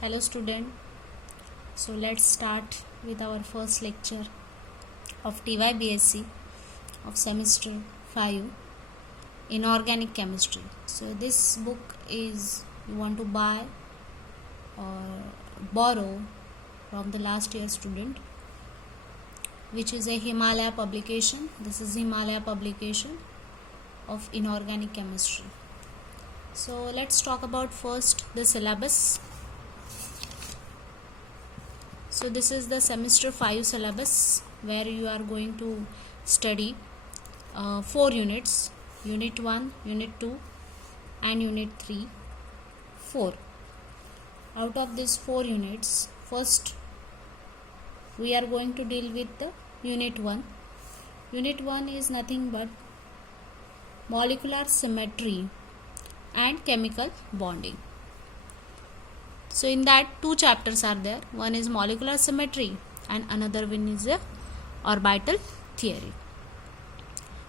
Hello student. So let's start with our first lecture of TYBSc of semester 5 Inorganic Chemistry. So this book is you want to buy or borrow from the last year student, which is a Himalaya publication. This is Himalaya publication of Inorganic Chemistry. So let's talk about first the syllabus. So this is the semester 5 syllabus where you are going to study 4 units, unit 1, unit 2 and unit 3, 4. Out of these 4 units, first we are going to deal with the unit 1. Unit 1 is nothing but molecular symmetry and chemical bonding. So in that 2 chapters are there. One is molecular symmetry and another one is orbital theory.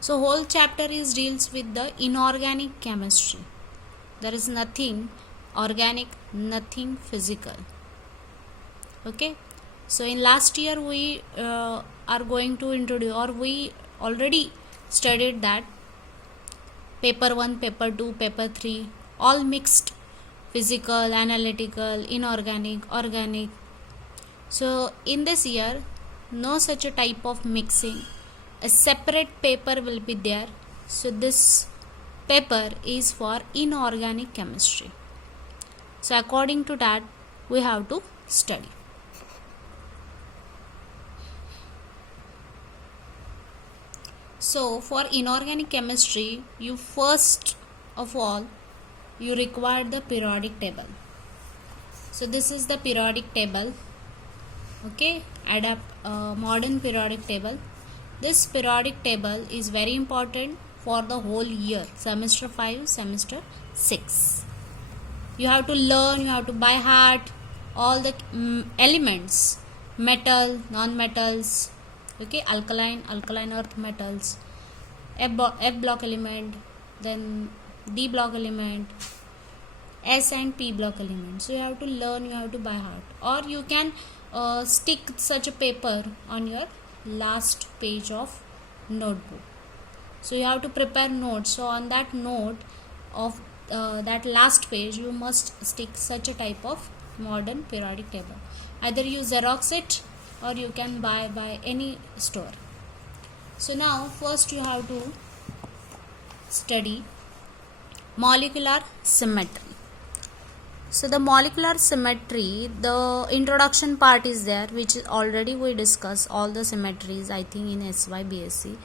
So whole chapter is deals with the inorganic chemistry. There is nothing organic, nothing physical. Okay. So in last year we are going to introduce, or we already studied that paper 1, paper 2, paper 3 all mixed, physical, analytical, inorganic, organic. So in this year no such a type of mixing. A separate paper will be there. So this paper is for inorganic chemistry. So according to that we have to study. So for inorganic chemistry, you first of all you require the periodic table. So this is the periodic table. Okay, modern periodic table. This periodic table is very important for the whole year, semester 5, semester 6. You have to learn, you have to by heart all the elements, metal, non-metals, okay, alkaline earth metals, F block element, then D block element, S and P block element. So you have to learn, you have to by heart, or you can stick such a paper on your last page of notebook. So you have to prepare notes. So on that note of that last page you must stick such a type of modern periodic table. Either you Xerox it or you can buy by any store. So now first you have to study molecular symmetry. So the molecular symmetry, the introduction part is there, which is already we discussed all the symmetries I think in SYBSc.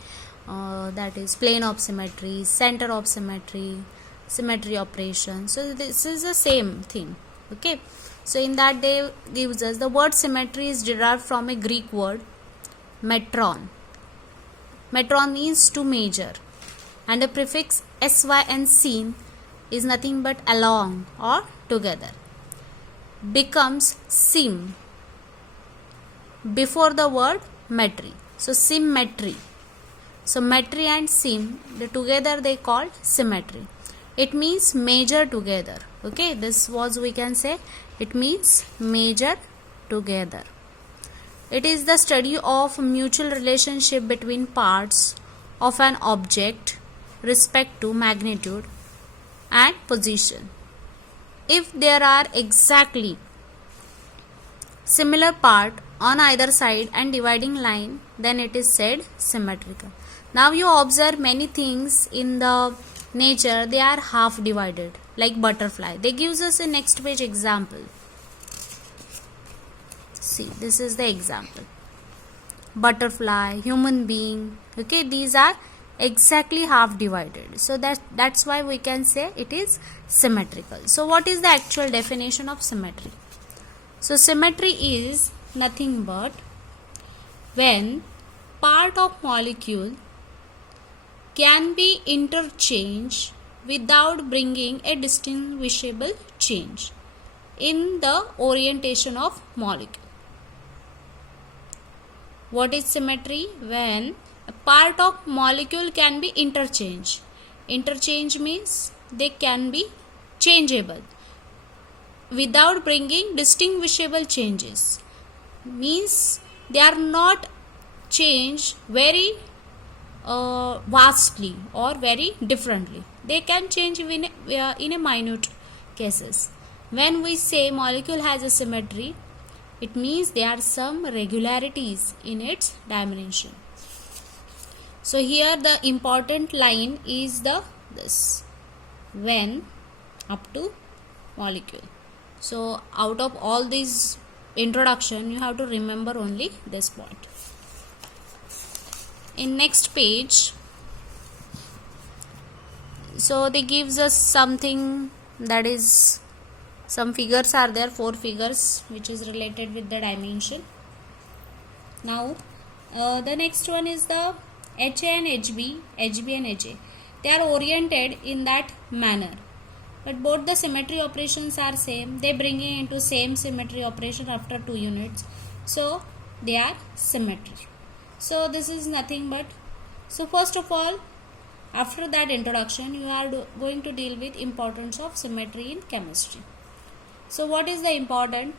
That is plane of symmetry, center of symmetry, symmetry operation. So this is the same thing. Okay. So in that they gives us the word symmetry is derived from a Greek word metron. Metron means to measure, and the prefix sy and syn is nothing but along or together. Becomes sim before the word metry. So symmetry. So metry and sim, together they called symmetry. It means measure together. Okay, this was we can say it means measure together. It is the study of mutual relationship between parts of an object respect to magnitude and position. If there are exactly similar part on either side and dividing line, then it is said symmetrical. Now you observe many things in the nature, they are half divided, like butterfly. They gives us a next page example. See, this is the example. Butterfly, human being, okay, these are exactly half divided. So that's why we can say it is symmetrical. So what is the actual definition of symmetry? So symmetry is nothing but when part of molecule can be interchanged without bringing a distinguishable change in the orientation of molecule. What is symmetry? When a part of molecule can be interchanged. Interchange means they can be changeable. without bringing distinguishable changes. Means they are not changed very vastly or very differently. They can change in a minute cases. When we say molecule has a symmetry, it means there are some regularities in its dimension. So here the important line is this when up to molecule. So out of all these introduction, you have to remember only this point. In next page, so they gives us something, that is some figures are there, 4 figures which is related with the dimension. Now the next one is the HA and HB, HB and HA. They are oriented in that manner, but both the symmetry operations are same. They bringing into same symmetry operation after 2 units, so they are symmetry. So this is nothing but, so first of all, after that introduction, you are going to deal with importance of symmetry in chemistry. So what is the important?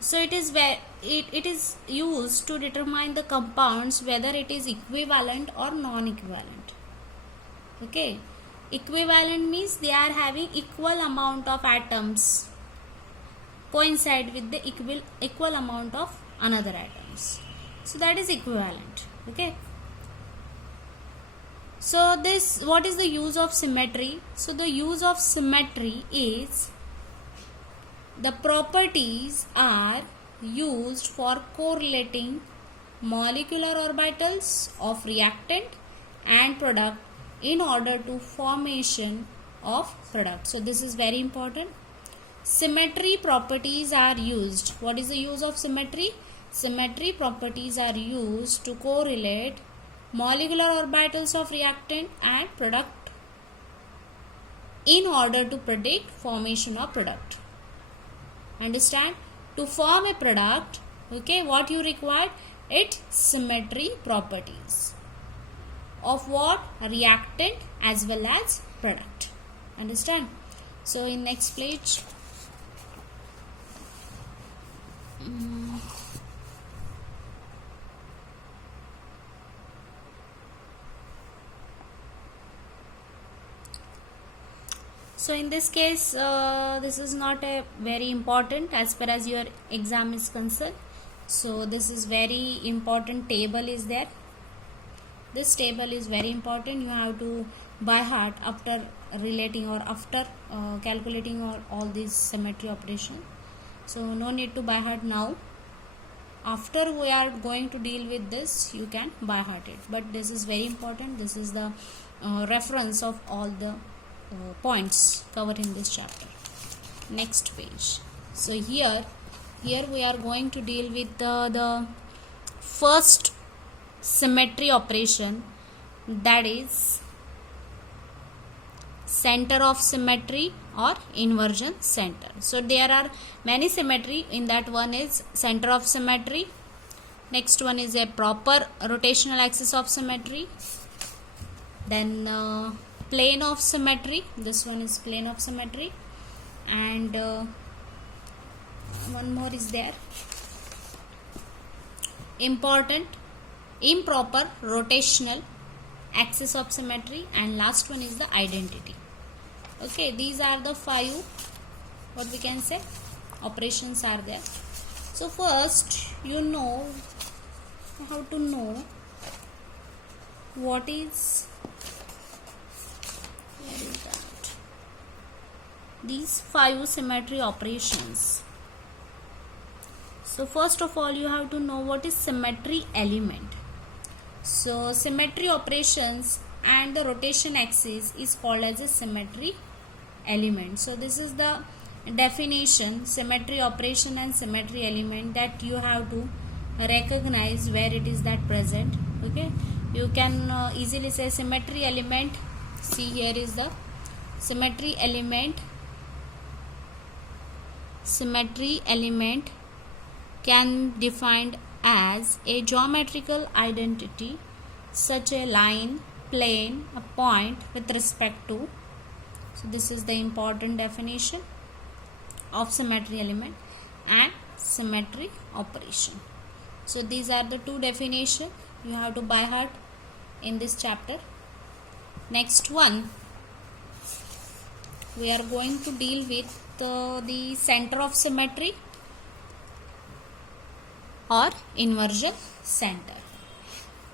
So it is where it is used to determine the compounds whether it is equivalent or non-equivalent. Okay, equivalent means they are having equal amount of atoms coincide with the equal amount of another atoms. So that is equivalent. Okay. So this, what is the use of symmetry? So the use of symmetry is the properties are used for correlating molecular orbitals of reactant and product in order to formation of product. So this is very important. Symmetry properties are used. What is the use of symmetry? Symmetry properties are used to correlate molecular orbitals of reactant and product in order to predict formation of product. Understand? To form a product, okay, what you require? Its symmetry properties of what? Reactant as well as product. Understand? So in next page, so in this case, this is not a very important as far as your exam is concerned. So this is very important table is there. This table is very important. You have to by heart after relating or after calculating all these symmetry operation. So no need to by heart now. After we are going to deal with this, you can by heart it. But this is very important. This is the reference of all the points covered in this chapter. Next page. So here we are going to deal with the first symmetry operation, that is center of symmetry or inversion center. So there are many symmetry. In that one is center of symmetry. Next one is a proper rotational axis of symmetry. Then plane of symmetry. This one is plane of symmetry. And one more is there. Improper rotational axis of symmetry, and last one is the identity. Okay, these are the 5, what we can say, operations are there. So first, you know how to know what is, where is that, these 5 symmetry operations. So first of all, you have to know what is symmetry element. So symmetry operations and the rotation axis is called as a symmetry element. So this is the definition, symmetry operation and symmetry element, that you have to recognize where it is that present. Okay, you can easily say symmetry element. See, here is the symmetry element. Symmetry element can be defined as a geometrical identity such a line, plane, a point with respect to. So this is the important definition of symmetry element and symmetry operation. So these are the two definitions you have to by heart in this chapter. Next one, we are going to deal with the center of symmetry or inversion center.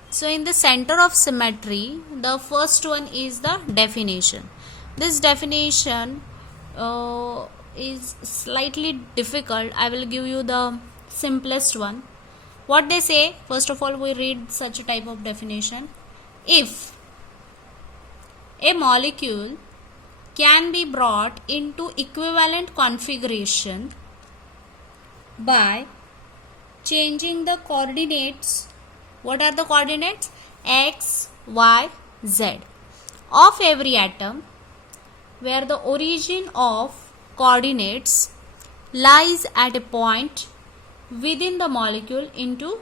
So in the center of symmetry, the first one is the definition. This definition is slightly difficult. I will give you the simplest one. What they say, first of all, we read such a type of definition. If a molecule can be brought into equivalent configuration by changing the coordinates. What are the coordinates? X, Y, Z of every atom, where the origin of coordinates lies at a point within the molecule into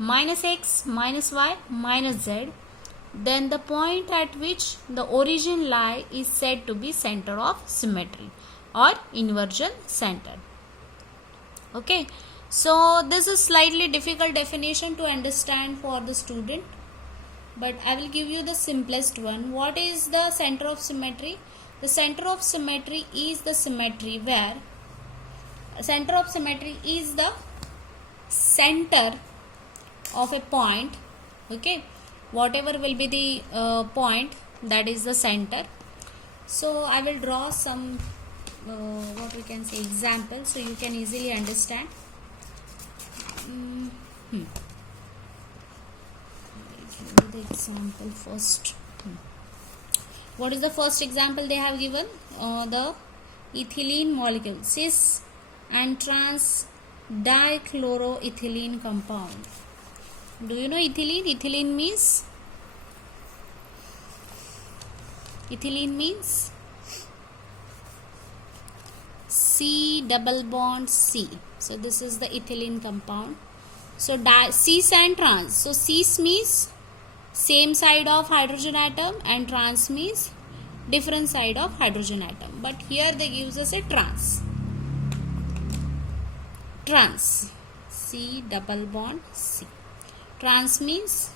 -x, -y, -z, then the point at which the origin lie is said to be center of symmetry or inversion center. Okay, so this is slightly difficult definition to understand for the student, but I will give you the simplest one. What is the center of symmetry? The center of symmetry is the symmetry where center of symmetry is the center of a point. Okay, whatever will be the point, that is the center. So I will draw some what we can say example, so you can easily understand. The example first. What is the first example they have given? The ethylene molecule, cis and trans dichloroethylene compound. Do you know ethylene? Ethylene means C double bond C. So this is the ethylene compound. So cis and trans. So cis means same side of hydrogen atom and trans means different side of hydrogen atom. But here they gives us a trans. Trans. C double bond C. Trans means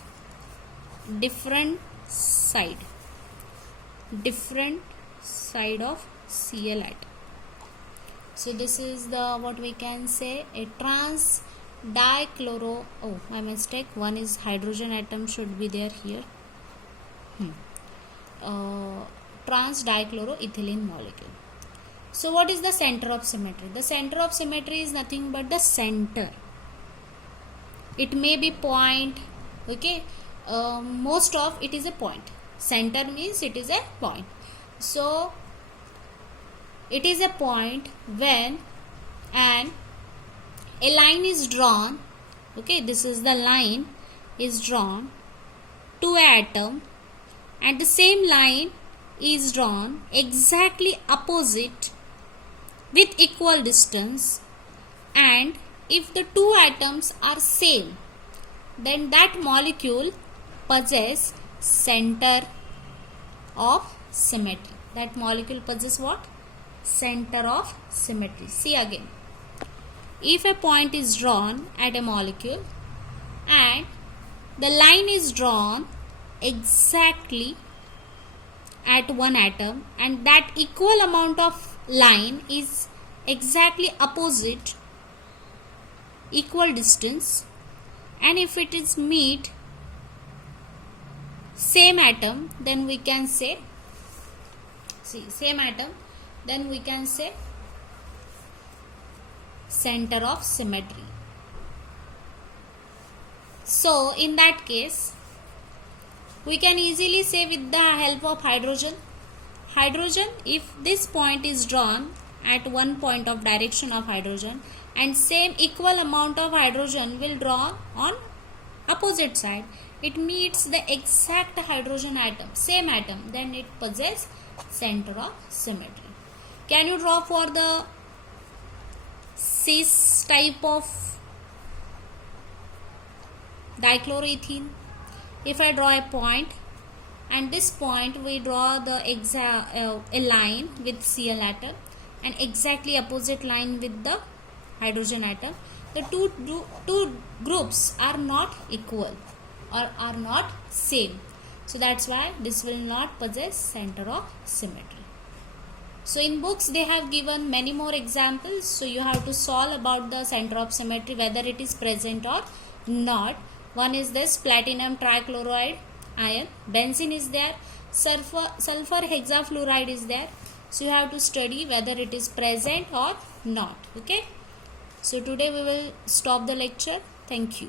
different side of Cl atom. So this is the what we can say a trans dichloro. Oh, my mistake. One is hydrogen atom should be there here. Trans dichloroethylene molecule. So what is the center of symmetry? The center of symmetry is nothing but the center. It may be point. Okay, most of it is a point. Center means it is a point. So it is a point when a line is drawn. Okay, this is the line is drawn to an atom, and the same line is drawn exactly opposite with equal distance, and if the two atoms are same, then that molecule possesses center of symmetry. That molecule possesses what? Center of symmetry. See again. If a point is drawn at a molecule and the line is drawn exactly at one atom, and that equal amount of line is exactly opposite equal distance, and if it is meet same atom, then we can say same atom, then we can say center of symmetry. So in that case we can easily say with the help of hydrogen, if this point is drawn at one point of direction of hydrogen and same equal amount of hydrogen will draw on opposite side, it meets the exact hydrogen atom, same atom, then it possesses center of symmetry. Can you draw for the cis type of dichloroethene? If I draw a point and this point we draw the a line with Cl atom and exactly opposite line with the hydrogen atom. The two groups are not equal or are not same, so that's why this will not possess center of symmetry. So in books they have given many more examples, so you have to solve about the center of symmetry, whether it is present or not. One is this platinum trichloride ion, benzene is there, sulfur hexafluoride is there, so you have to study whether it is present or not. Okay, so today we will stop the lecture. Thank you.